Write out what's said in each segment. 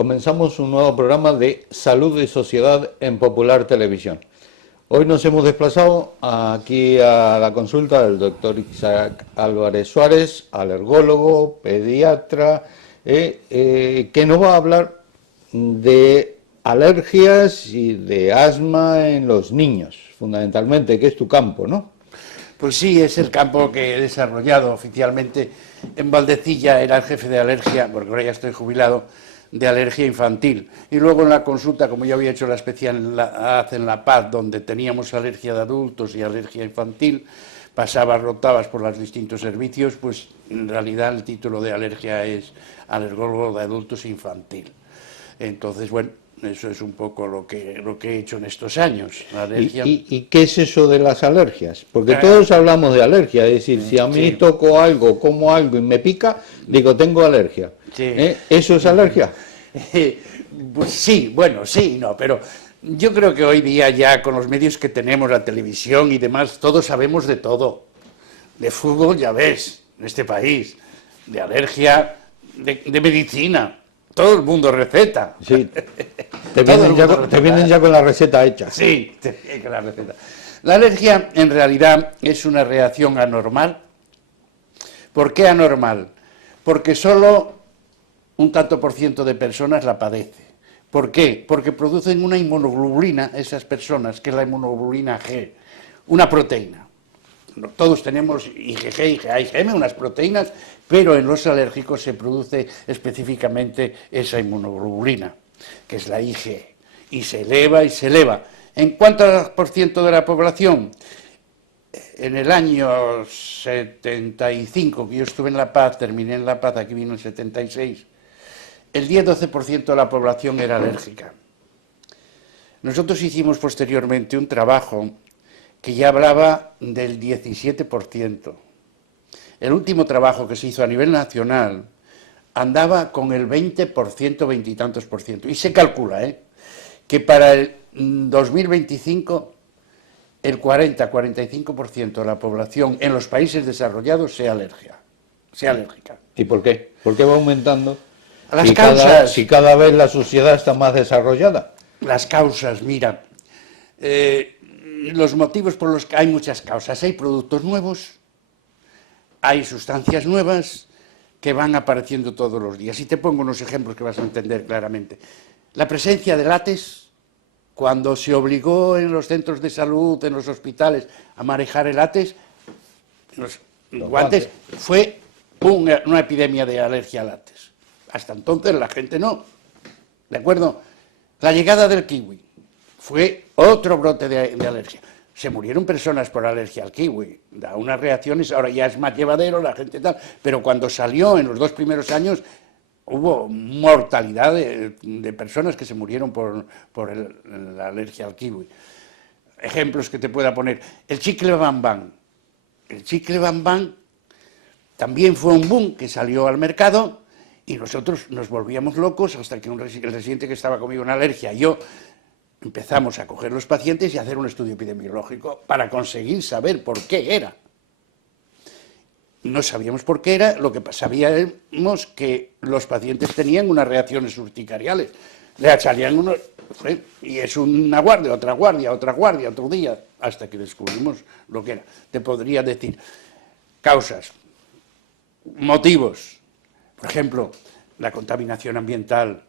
comenzamos un nuevo programa de Salud y Sociedad en Popular Televisión. Hoy nos hemos desplazado aquí a la consulta del doctor Isaac Álvarez Suárez, alergólogo, pediatra, que nos va a hablar de alergias y de asma en los niños, fundamentalmente, que es tu campo, ¿no? Pues sí, es el campo que he desarrollado oficialmente. En Valdecilla era el jefe de alergia, porque ahora ya estoy jubilado, de alergia infantil. Y luego en la consulta, como yo había hecho la especialidad en La Paz, donde teníamos alergia de adultos y alergia infantil, rotabas por los distintos servicios, pues en realidad el título de alergia es alergólogo de adultos infantil. Entonces, bueno, eso es un poco lo que he hecho en estos años. La alergia... ¿Y qué es eso de las alergias? Porque todos hablamos de alergia, es decir, si a mí toco algo, como algo y me pica, digo, tengo alergia. Sí. ¿Eso es alergia? Pues sí, bueno, sí, no, pero yo creo que hoy día ya con los medios que tenemos, la televisión y demás, todos sabemos de todo. De fútbol, ya ves, en este país, de alergia, de medicina. Todo el mundo receta. Sí, te vienen ya con la receta hecha. Sí, con la receta. La alergia en realidad es una reacción anormal. ¿Por qué anormal? Porque solo un tanto por ciento de personas la padece. ¿Por qué? Porque producen una inmunoglobulina, esas personas, que es la inmunoglobulina G, una proteína. Todos tenemos IgG, IgA, IgM, unas proteínas, pero en los alérgicos se produce específicamente esa inmunoglobulina, que es la IgE, y se eleva y se eleva. ¿En cuánto por ciento de la población? En el año 75, que yo estuve en La Paz, terminé en La Paz, aquí vino en 76, el 10-12% de la población era alérgica. Nosotros hicimos posteriormente un trabajo que ya hablaba del 17%. El último trabajo que se hizo a nivel nacional andaba con el 20%, 20 y tantos por ciento. Y se calcula que para el 2025 el 40-45% de la población en los países desarrollados sea alérgica. ¿Y por qué? ¿Por qué va aumentando? Las causas. Si cada vez la sociedad está más desarrollada. Las causas, mira, los motivos por los que hay muchas causas. Hay productos nuevos, hay sustancias nuevas que van apareciendo todos los días. Y te pongo unos ejemplos que vas a entender claramente. La presencia de látex, cuando se obligó en los centros de salud, en los hospitales, a manejar el látex, los guantes, fue una epidemia de alergia al látex. Hasta entonces la gente no. ¿De acuerdo? La llegada del kiwi fue otro brote de alergia. Se murieron personas por alergia al kiwi, da unas reacciones, ahora ya es más llevadero, la gente tal, pero cuando salió en los 2 primeros años hubo mortalidad de personas que se murieron por la alergia al kiwi. Ejemplos que te pueda poner, el chicle Bam Bam. El chicle Bam Bam también fue un boom que salió al mercado y nosotros nos volvíamos locos hasta que el residente que estaba conmigo en alergia y yo empezamos a coger los pacientes y a hacer un estudio epidemiológico para conseguir saber por qué era. No sabíamos por qué era, lo que sabíamos que los pacientes tenían unas reacciones urticariales. Le salían unos... y es una guardia, otra guardia, otro día, hasta que descubrimos lo que era. Te podría decir causas, motivos, por ejemplo, la contaminación ambiental,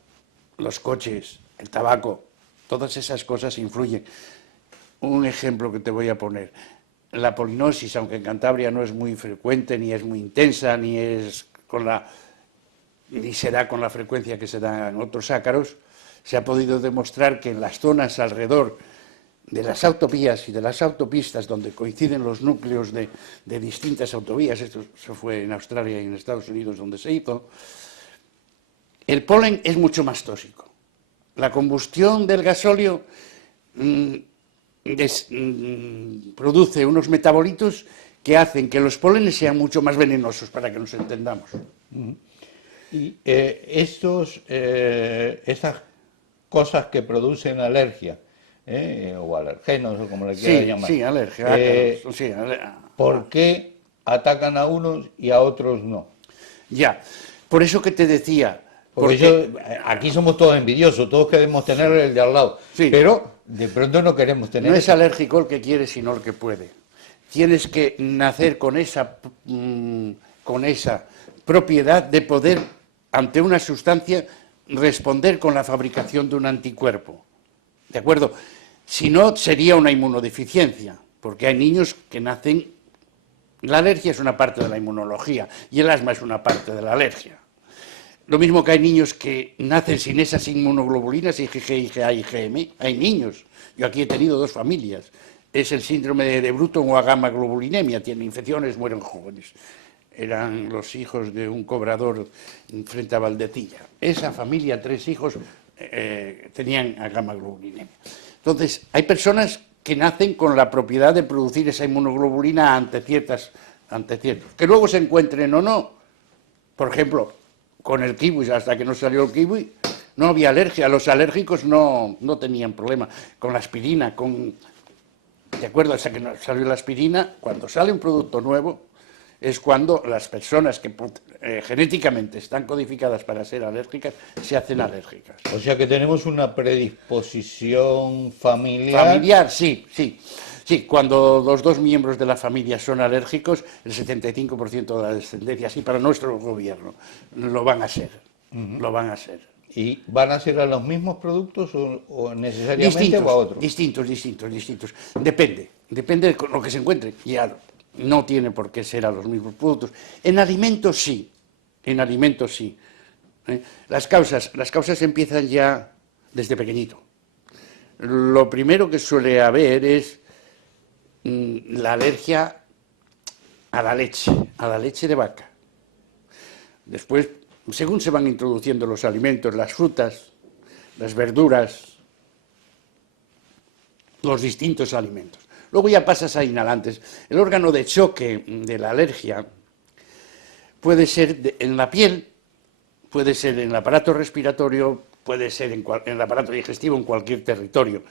los coches, el tabaco. Todas esas cosas influyen. Un ejemplo que te voy a poner. La polinosis, aunque en Cantabria no es muy frecuente, ni es muy intensa, ni se da con la frecuencia que se da en otros ácaros, se ha podido demostrar que en las zonas alrededor de las autovías y de las autopistas, donde coinciden los núcleos de distintas autovías, esto se fue en Australia y en Estados Unidos donde se hizo, el polen es mucho más tóxico. La combustión del gasóleo produce unos metabolitos que hacen que los pólenes sean mucho más venenosos, para que nos entendamos. Y estas cosas que producen alergia, o alergenos, o como le quiera llamar. Sí, alergia. ¿Por qué atacan a unos y a otros no? Ya, por eso que te decía, Porque aquí somos todos envidiosos, todos queremos tener el de al lado, Sí. pero de pronto no queremos tener. No es alérgico el que quiere, sino el que puede. Tienes que nacer con esa propiedad de poder, ante una sustancia, responder con la fabricación de un anticuerpo. ¿De acuerdo? Si no, sería una inmunodeficiencia, porque hay niños que nacen... La alergia es una parte de la inmunología y el asma es una parte de la alergia. Lo mismo que hay niños que nacen sin esas inmunoglobulinas, IgG, IgA, IgM. Hay niños. Yo aquí he tenido 2 familias. Es el síndrome de Bruton o gamma globulinemia. Tienen infecciones, mueren jóvenes. Eran los hijos de un cobrador frente a Valdecilla. Esa familia, 3 hijos, tenían gamma globulinemia. Entonces, hay personas que nacen con la propiedad de producir esa inmunoglobulina ante ciertos. Que luego se encuentren o no. Por ejemplo, con el kiwi, hasta que no salió el kiwi, no había alergia. Los alérgicos no tenían problema. Con la aspirina, ¿de acuerdo? Hasta que no salió la aspirina, cuando sale un producto nuevo, es cuando las personas que genéticamente están codificadas para ser alérgicas, se hacen alérgicas. O sea que tenemos una predisposición familiar. Familiar, sí. Sí, cuando los 2 miembros de la familia son alérgicos, el 75% de la descendencia, sí, para nuestro gobierno, lo van a ser. Lo van a ser. ¿Y van a ser a los mismos productos o necesariamente o a otros? Distintos. Depende de lo que se encuentre. Ya no tiene por qué ser a los mismos productos. En alimentos sí. Las causas empiezan ya desde pequeñito. Lo primero que suele haber es la alergia a la leche de vaca. Después, según se van introduciendo los alimentos, las frutas, las verduras, los distintos alimentos. Luego ya pasas a inhalantes. El órgano de choque de la alergia puede ser en la piel, puede ser en el aparato respiratorio, puede ser en el aparato digestivo, en cualquier territorio.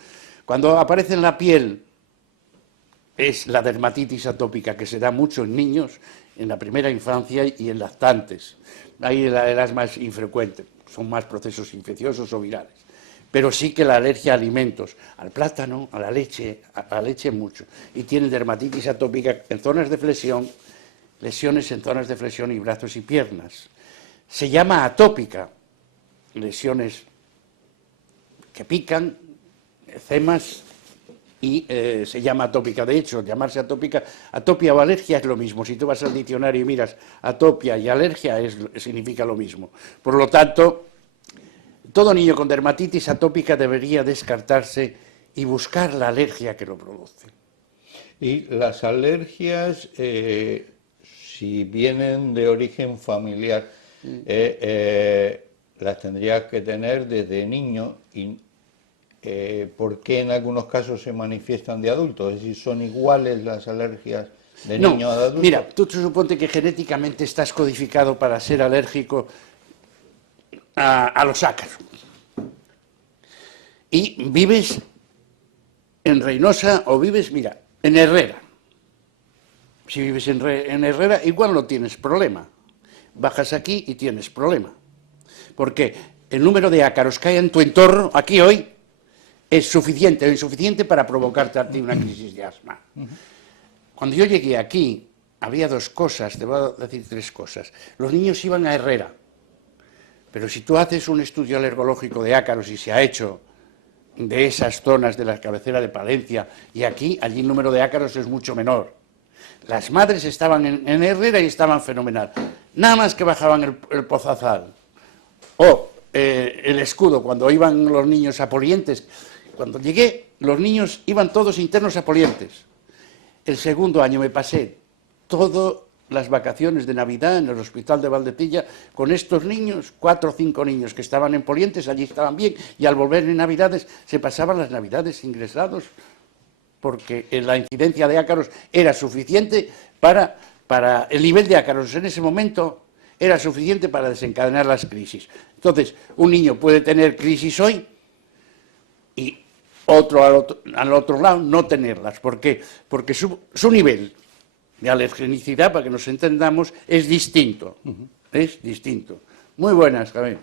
Cuando aparece en la piel es la dermatitis atópica, que se da mucho en niños, en la primera infancia y en lactantes. Ahí el asma es infrecuente, son más procesos infecciosos o virales. Pero sí que la alergia a alimentos, al plátano, a la leche mucho. Y tiene dermatitis atópica en zonas de flexión, lesiones en zonas de flexión y brazos y piernas. Se llama atópica, lesiones que pican, eczemas, y se llama atópica. De hecho, llamarse atópica, atopia o alergia es lo mismo. Si tú vas al diccionario y miras atopia y alergia, significa lo mismo. Por lo tanto, todo niño con dermatitis atópica debería descartarse y buscar la alergia que lo produce. Y las alergias, si vienen de origen familiar, las tendrías que tener desde niño. Y ¿por qué en algunos casos se manifiestan de adultos? Es decir, ¿son iguales las alergias de niño a de adulto? Mira, tú suponte que genéticamente estás codificado para ser alérgico a los ácaros. Y vives en Reynosa o vives, mira, en Herrera. Si vives en Herrera, igual no tienes problema. Bajas aquí y tienes problema. Porque el número de ácaros que hay en tu entorno, aquí hoy, es suficiente o insuficiente para provocarte a ti una crisis de asma. Cuando yo llegué aquí, había 2 cosas, te voy a decir 3 cosas. Los niños iban a Herrera, pero si tú haces un estudio alergológico de ácaros y se ha hecho de esas zonas de la cabecera de Palencia y aquí, allí el número de ácaros es mucho menor. Las madres estaban en Herrera y estaban fenomenal. Nada más que bajaban el Pozazal o el Escudo, cuando iban los niños a Polientes. Cuando llegué, los niños iban todos internos a Polientes. El segundo año me pasé todas las vacaciones de Navidad en el hospital de Valdecilla con estos niños, 4 o 5 niños que estaban en Polientes, allí estaban bien, y al volver en Navidades se pasaban las Navidades ingresados porque la incidencia de ácaros era suficiente para el nivel de ácaros en ese momento era suficiente para desencadenar las crisis. Entonces, un niño puede tener crisis hoy y otro al otro lado no tenerlas. ¿Por qué? Porque su nivel de alergenicidad, para que nos entendamos, es distinto. Es distinto. Muy buenas, Javier.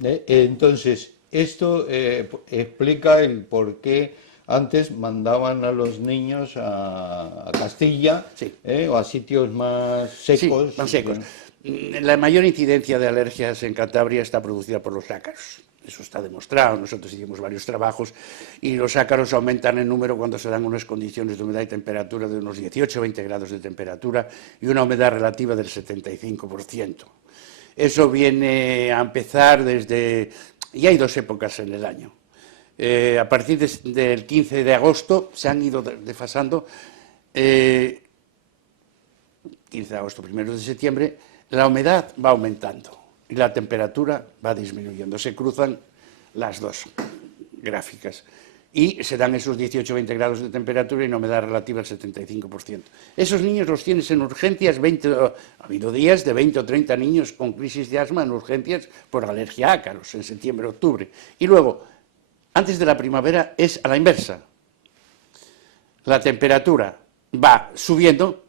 Entonces, esto explica el por qué antes mandaban a los niños a Castilla, Sí. o a sitios más Sí, secos. más secos. La mayor incidencia de alergias en Cantabria está producida por los ácaros. Eso está demostrado. Nosotros hicimos varios trabajos y los ácaros aumentan en número cuando se dan unas condiciones de humedad y temperatura de unos 18 o 20 grados de temperatura y una humedad relativa del 75%. Eso viene a empezar desde... Y hay dos épocas en el año. A partir del 15 de agosto se han ido desfasando... 15 de agosto, 1 de septiembre, la humedad va aumentando y la temperatura va disminuyendo. Se cruzan las dos gráficas y se dan esos 18-20 grados de temperatura y una humedad relativa al 75%. Esos niños los tienes en urgencias, ha habido días de 20 o 30 niños con crisis de asma en urgencias por alergia a ácaros en septiembre, octubre. Y luego, antes de la primavera es a la inversa. La temperatura va subiendo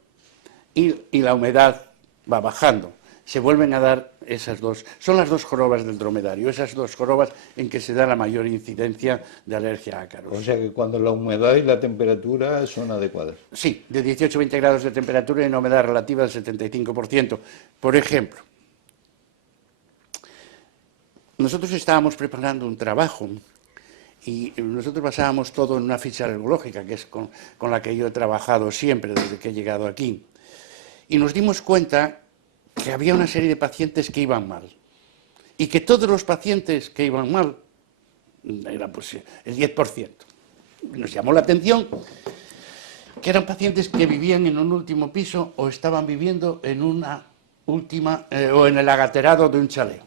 y la humedad va bajando. Se vuelven a dar esas dos, son las dos jorobas del dromedario, esas dos jorobas en que se da la mayor incidencia de alergia a ácaros. O sea que cuando la humedad y la temperatura son adecuadas. Sí, de 18 a 20 grados de temperatura y una humedad relativa del 75%. Por ejemplo, nosotros estábamos preparando un trabajo y nosotros basábamos todo en una ficha alergológica, que es con la que yo he trabajado siempre desde que he llegado aquí. Y nos dimos cuenta que había una serie de pacientes que iban mal. Y que todos los pacientes que iban mal, era pues el 10%. Nos llamó la atención que eran pacientes que vivían en un último piso o estaban viviendo en una última, o en el agaterado de un chalet.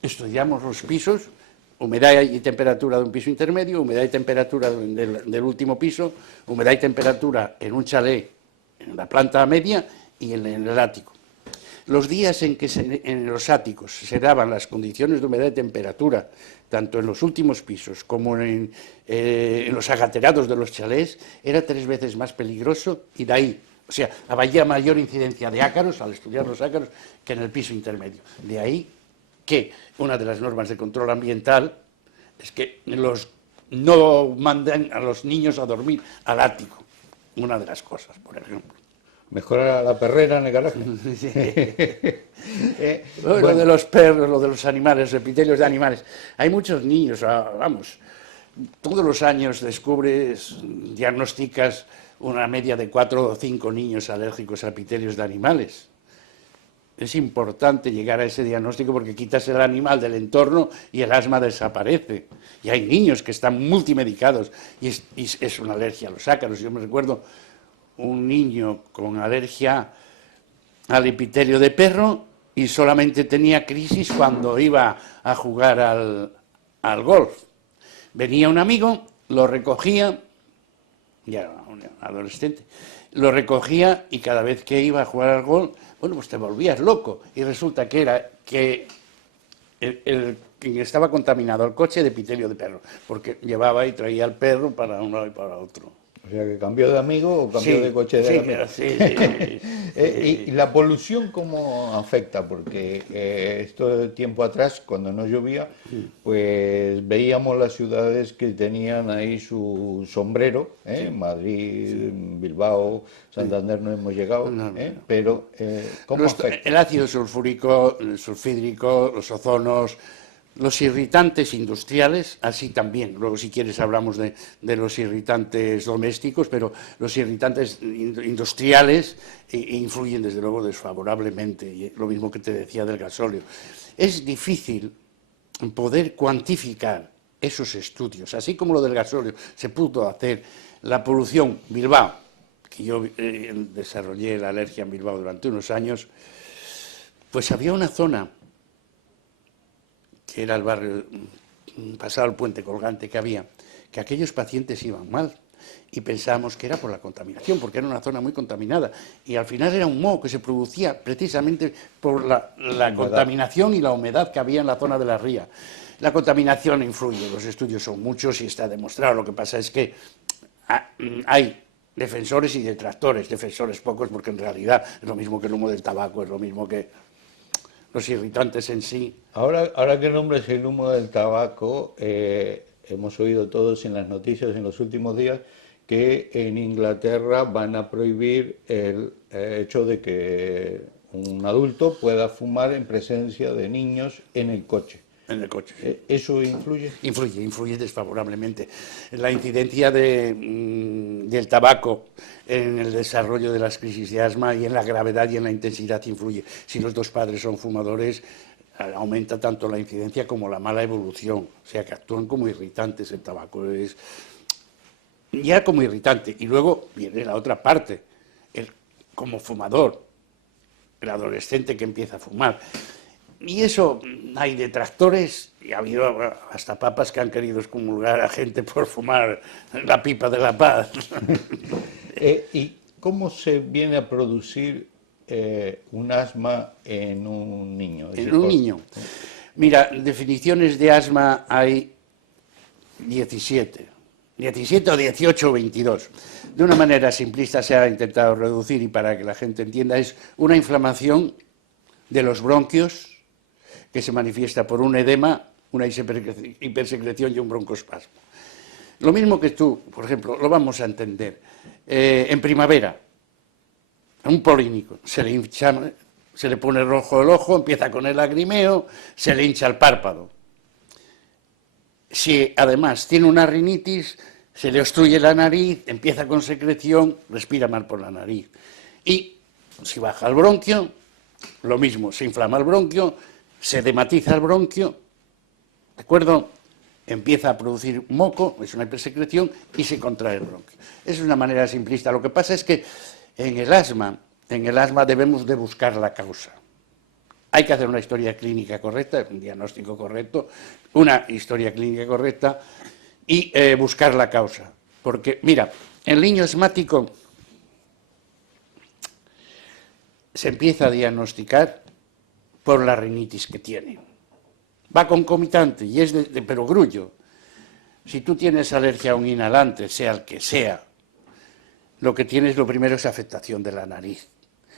Estudiamos los pisos, humedad y temperatura de un piso intermedio, humedad y temperatura del último piso, humedad y temperatura en un chalet en la planta media y en el ático. Los días en que en los áticos se daban las condiciones de humedad y temperatura, tanto en los últimos pisos como en los agaterados de los chalés, era 3 veces más peligroso y de ahí, o sea, había mayor incidencia de ácaros al estudiar los ácaros que en el piso intermedio. De ahí que una de las normas de control ambiental es que no manden a los niños a dormir al ático, una de las cosas, por ejemplo. Mejorar la perrera en el garaje. Sí. Bueno, lo de los perros, lo de los animales, epitelios de animales. Hay muchos niños, vamos, todos los años descubres, diagnosticas una media de 4 o 5 niños alérgicos a epitelios de animales. Es importante llegar a ese diagnóstico porque quitas el animal del entorno y el asma desaparece. Y hay niños que están multimedicados y es una alergia a los ácaros. Yo me recuerdo un niño con alergia al epitelio de perro y solamente tenía crisis cuando iba a jugar al golf. Venía un amigo, lo recogía, ya era un adolescente, lo recogía y cada vez que iba a jugar al golf, bueno, pues te volvías loco. Y resulta que era que quien estaba contaminado el coche de epitelio de perro, porque llevaba y traía al perro para un lado y para otro. O sea, que cambió de amigo o cambió de coche de amigo. Sí. ¿Y la polución cómo afecta? Porque esto de tiempo atrás, cuando no llovía, pues veíamos las ciudades que tenían ahí su sombrero, Madrid, Bilbao, Santander no hemos llegado, pero ¿cómo afecta? El ácido sulfúrico, el sulfídrico, los ozonos, los irritantes industriales, así también. Luego, si quieres, hablamos de los irritantes domésticos, pero los irritantes industriales influyen, desde luego, desfavorablemente. Y lo mismo que te decía del gasóleo. Es difícil poder cuantificar esos estudios, así como lo del gasóleo se pudo hacer. La polución, Bilbao, que yo desarrollé la alergia en Bilbao durante unos años, pues había una zona que era el barrio, pasado el puente colgante que había, que aquellos pacientes iban mal y pensábamos que era por la contaminación, porque era una zona muy contaminada. Y al final era un moho que se producía precisamente por la contaminación y la humedad que había en la zona de la ría. La contaminación influye, los estudios son muchos y está demostrado. Lo que pasa es que hay defensores y detractores, defensores pocos, porque en realidad es lo mismo que el humo del tabaco, es lo mismo que... los irritantes en sí. Ahora que nombres el humo del tabaco, hemos oído todos en las noticias en los últimos días que en Inglaterra van a prohibir el hecho de que un adulto pueda fumar en presencia de niños en el coche. En el coche. ¿Eso influye? Influye desfavorablemente. La incidencia del tabaco en el desarrollo de las crisis de asma y en la gravedad y en la intensidad influye. Si los dos padres son fumadores, aumenta tanto la incidencia como la mala evolución. O sea, que actúan como irritantes. El tabaco es ya como irritante. Y luego viene la otra parte, como fumador, el adolescente que empieza a fumar. Y eso, hay detractores, y ha habido hasta papas que han querido excomulgar a gente por fumar la pipa de la paz. ¿Y cómo se viene a producir un asma en un niño? En un niño. Mira, definiciones de asma hay 17 o 18 o 22. De una manera simplista se ha intentado reducir, y para que la gente entienda, es una inflamación de los bronquios que se manifiesta por un edema, una hipersecreción y un broncoespasmo. Lo mismo que tú, por ejemplo, lo vamos a entender. En primavera, un polínico, se le pone rojo el ojo, empieza con el lagrimeo, se le hincha el párpado. Si además tiene una rinitis, se le obstruye la nariz, empieza con secreción, respira mal por la nariz. Y si baja el bronquio, lo mismo, se inflama el bronquio, se edematiza el bronquio, ¿de acuerdo? Empieza a producir moco, es una hipersecreción, y se contrae el bronquio. Es una manera simplista. Lo que pasa es que en el asma debemos de buscar la causa. Hay que hacer una historia clínica correcta, un diagnóstico correcto, una historia clínica correcta, y buscar la causa. Porque, mira, el niño asmático se empieza a diagnosticar por la rinitis que tiene. Va concomitante y es de perogrullo. Si tú tienes alergia a un inhalante, sea el que sea, lo que tienes lo primero es afectación de la nariz.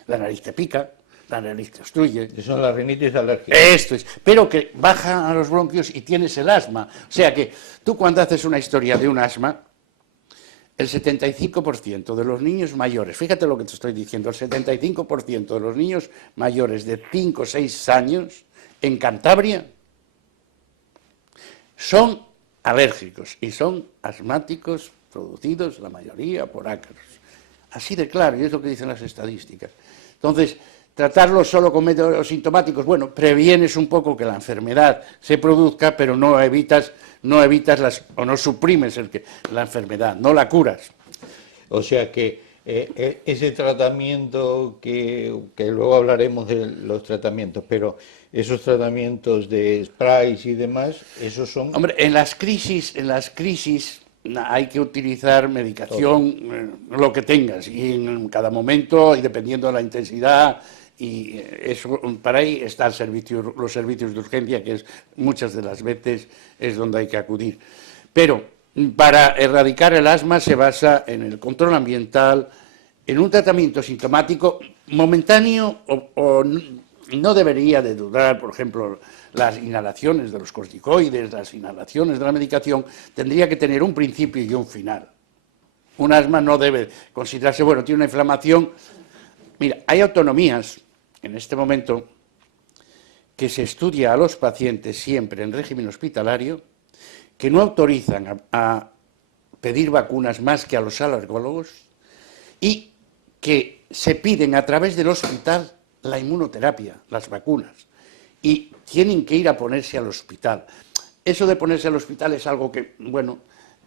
La nariz te pica, la nariz te obstruye. Eso son las rinitis alérgicas. Esto es, pero que baja a los bronquios y tienes el asma. O sea que tú cuando haces una historia de un asma, el 75% de los niños mayores, fíjate lo que te estoy diciendo, el 75% de los niños mayores de 5 o 6 años en Cantabria son alérgicos y son asmáticos producidos, la mayoría, por ácaros. Así de claro, y es lo que dicen las estadísticas. Entonces, tratarlo solo con métodos sintomáticos, bueno, previenes un poco que la enfermedad se produzca, pero no evitas o no suprimes la enfermedad, no la curas. O sea que ese tratamiento, que luego hablaremos de los tratamientos, pero esos tratamientos de sprays y demás, esos son... Hombre, en las crisis hay que utilizar medicación, lo que tengas, y en cada momento, y dependiendo de la intensidad, y eso, para ahí están los servicios de urgencia, que muchas de las veces es donde hay que acudir. Pero para erradicar el asma se basa en el control ambiental, en un tratamiento sintomático momentáneo, o no debería de durar, por ejemplo, las inhalaciones de los corticoides, las inhalaciones de la medicación, tendría que tener un principio y un final. Un asma no debe considerarse, bueno, tiene una inflamación. Mira, hay autonomías en este momento que se estudia a los pacientes siempre en régimen hospitalario, que no autorizan a pedir vacunas más que a los alergólogos, y que se piden a través del hospital la inmunoterapia, las vacunas, y tienen que ir a ponerse al hospital. Eso de ponerse al hospital es algo que, bueno,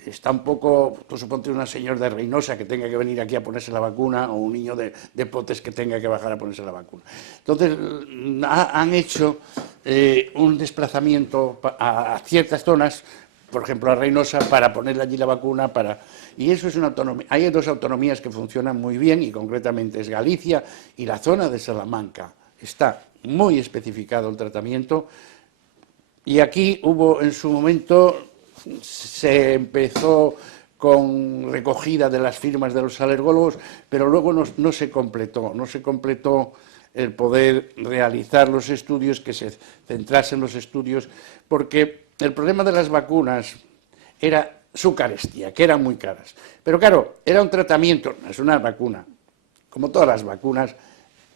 está un poco, tú suponte una señora de Reynosa que tenga que venir aquí a ponerse la vacuna, o un niño de Potes que tenga que bajar a ponerse la vacuna. Entonces, han hecho un desplazamiento a ciertas zonas, por ejemplo a Reynosa, para ponerle allí la vacuna, y eso es una autonomía. Hay dos autonomías que funcionan muy bien, y concretamente es Galicia y la zona de Salamanca. Está muy especificado el tratamiento, y aquí hubo en su momento, se empezó con recogida de las firmas de los alergólogos, pero luego no se completó el poder realizar los estudios, que se centrasen los estudios, porque el problema de las vacunas era su carestía, que eran muy caras. Pero claro, era un tratamiento, no es una vacuna. Como todas las vacunas,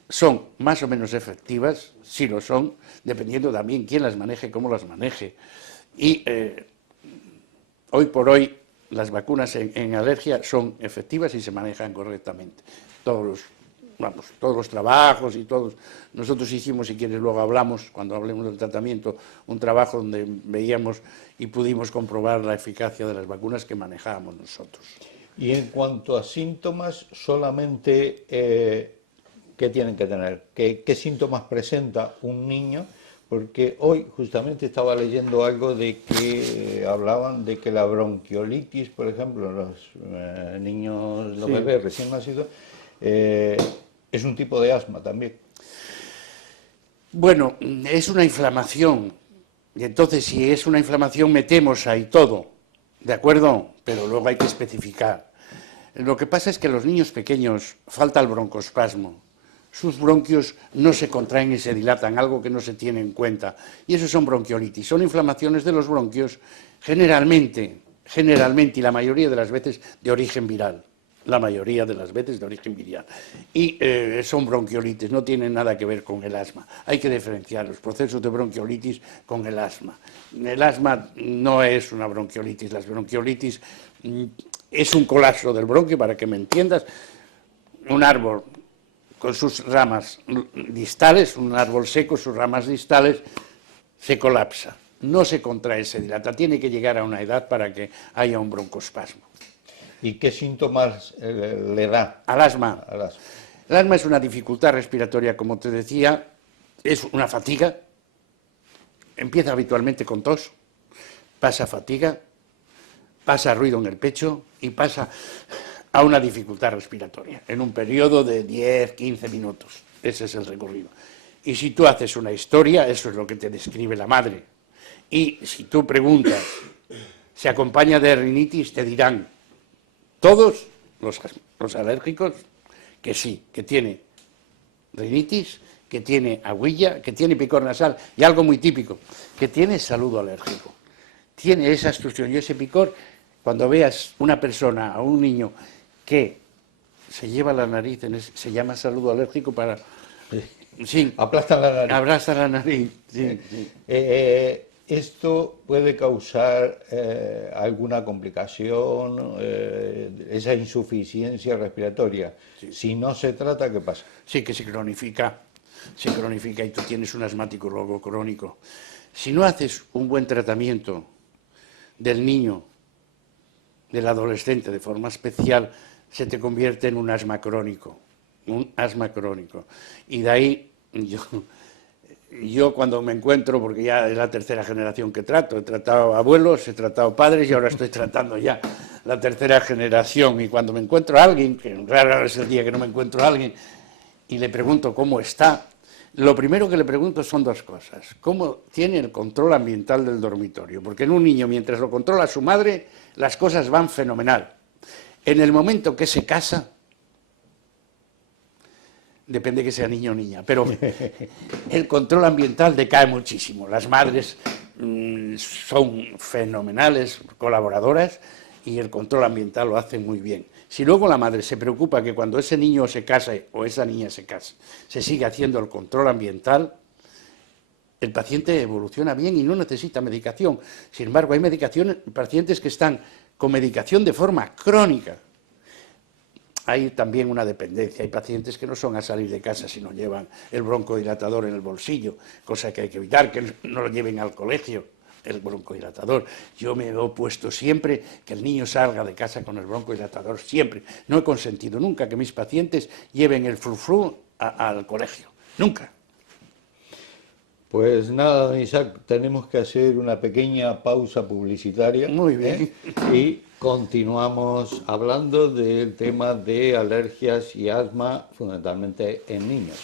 son más o menos efectivas, sí lo son, dependiendo también quién las maneje, cómo las maneje. Y hoy por hoy las vacunas en alergia son efectivas y se manejan correctamente. Todos los trabajos y todos. Nosotros hicimos, si quieres luego hablamos, cuando hablemos del tratamiento, un trabajo donde veíamos y pudimos comprobar la eficacia de las vacunas que manejábamos nosotros. Y en cuanto a síntomas, solamente ¿qué tienen que tener? ¿Qué síntomas presenta un niño? Porque hoy justamente estaba leyendo algo de que hablaban de que la bronquiolitis, por ejemplo, en los niños, los bebés recién nacidos, es un tipo de asma también. Bueno, es una inflamación, y entonces si es una inflamación metemos ahí todo, ¿de acuerdo? Pero luego hay que especificar. Lo que pasa es que a los niños pequeños falta el broncoespasmo. Sus bronquios no se contraen y se dilatan, algo que no se tiene en cuenta. Y eso son bronquiolitis, son inflamaciones de los bronquios, generalmente, y la mayoría de las veces de origen viral. La mayoría de las veces de origen viral. Y son bronquiolitis, no tienen nada que ver con el asma. Hay que diferenciar los procesos de bronquiolitis con el asma. El asma no es una bronquiolitis, las bronquiolitis es un colapso del bronquio, para que me entiendas, un árbol con sus ramas distales, un árbol seco, sus ramas distales, se colapsa, no se contrae, se dilata, tiene que llegar a una edad para que haya un broncoespasmo. ¿Y qué síntomas le da al asma? al asma? El asma es una dificultad respiratoria, como te decía, es una fatiga, empieza habitualmente con tos, pasa fatiga, pasa ruido en el pecho y pasa a una dificultad respiratoria, en un periodo de 10, 15 minutos. Ese es el recorrido. Y si tú haces una historia, eso es lo que te describe la madre. Y si tú preguntas, ¿se acompaña de rinitis? Te dirán todos los alérgicos que sí, que tiene rinitis, que tiene aguilla, que tiene picor nasal, y algo muy típico, que tiene saludo alérgico. Tiene esa obstrucción y ese picor. Cuando veas una persona o un niño que se lleva la nariz, se llama saludo alérgico para... Sí, aplastan la nariz. Abraza la nariz, sí, sí. ¿Esto puede causar alguna complicación, esa insuficiencia respiratoria? Sí. Si no se trata, ¿qué pasa? Sí, que se cronifica y tú tienes un asmático luego crónico. Si no haces un buen tratamiento del niño, del adolescente, de forma especial, se te convierte en un asma crónico. Y de ahí yo cuando me encuentro, porque ya es la tercera generación que trato, he tratado abuelos, he tratado padres y ahora estoy tratando ya la tercera generación, y cuando me encuentro a alguien, que raro es el día que no me encuentro a alguien, y le pregunto cómo está, lo primero que le pregunto son dos cosas. ¿Cómo tiene el control ambiental del dormitorio? Porque en un niño, mientras lo controla su madre, las cosas van fenomenal. En el momento que se casa, depende que sea niño o niña, pero el control ambiental decae muchísimo. Las madres son fenomenales colaboradoras y el control ambiental lo hacen muy bien. Si luego la madre se preocupa que cuando ese niño se case o esa niña se case, se sigue haciendo el control ambiental, el paciente evoluciona bien y no necesita medicación. Sin embargo, hay pacientes que están con medicación de forma crónica. Hay también una dependencia, hay pacientes que no son a salir de casa si no llevan el broncodilatador en el bolsillo, cosa que hay que evitar, que no lo lleven al colegio, el broncodilatador. Yo me he opuesto siempre que el niño salga de casa con el broncodilatador, siempre. No he consentido nunca que mis pacientes lleven el frufru al colegio, nunca. Pues nada, don Isaac, tenemos que hacer una pequeña pausa publicitaria. Muy bien. Y continuamos hablando del tema de alergias y asma, fundamentalmente en niños.